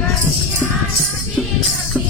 Thank you.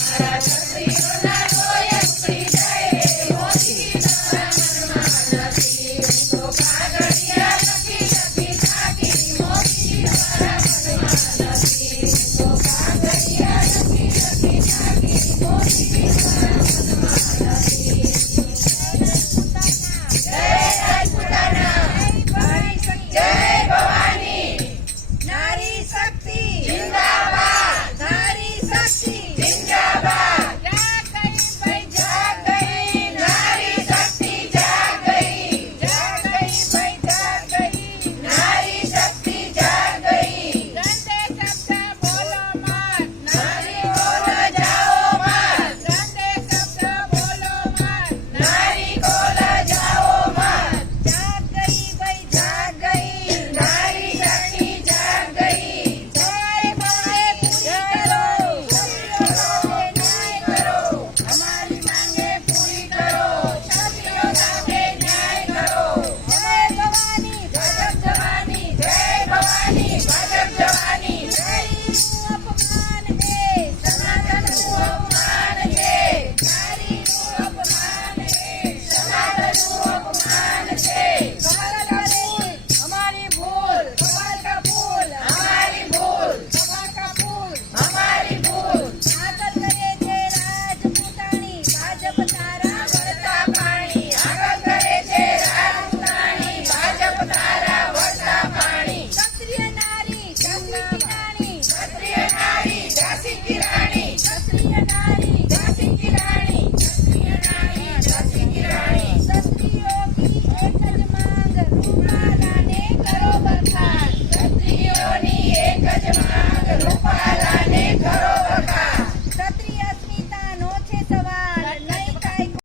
Podcast.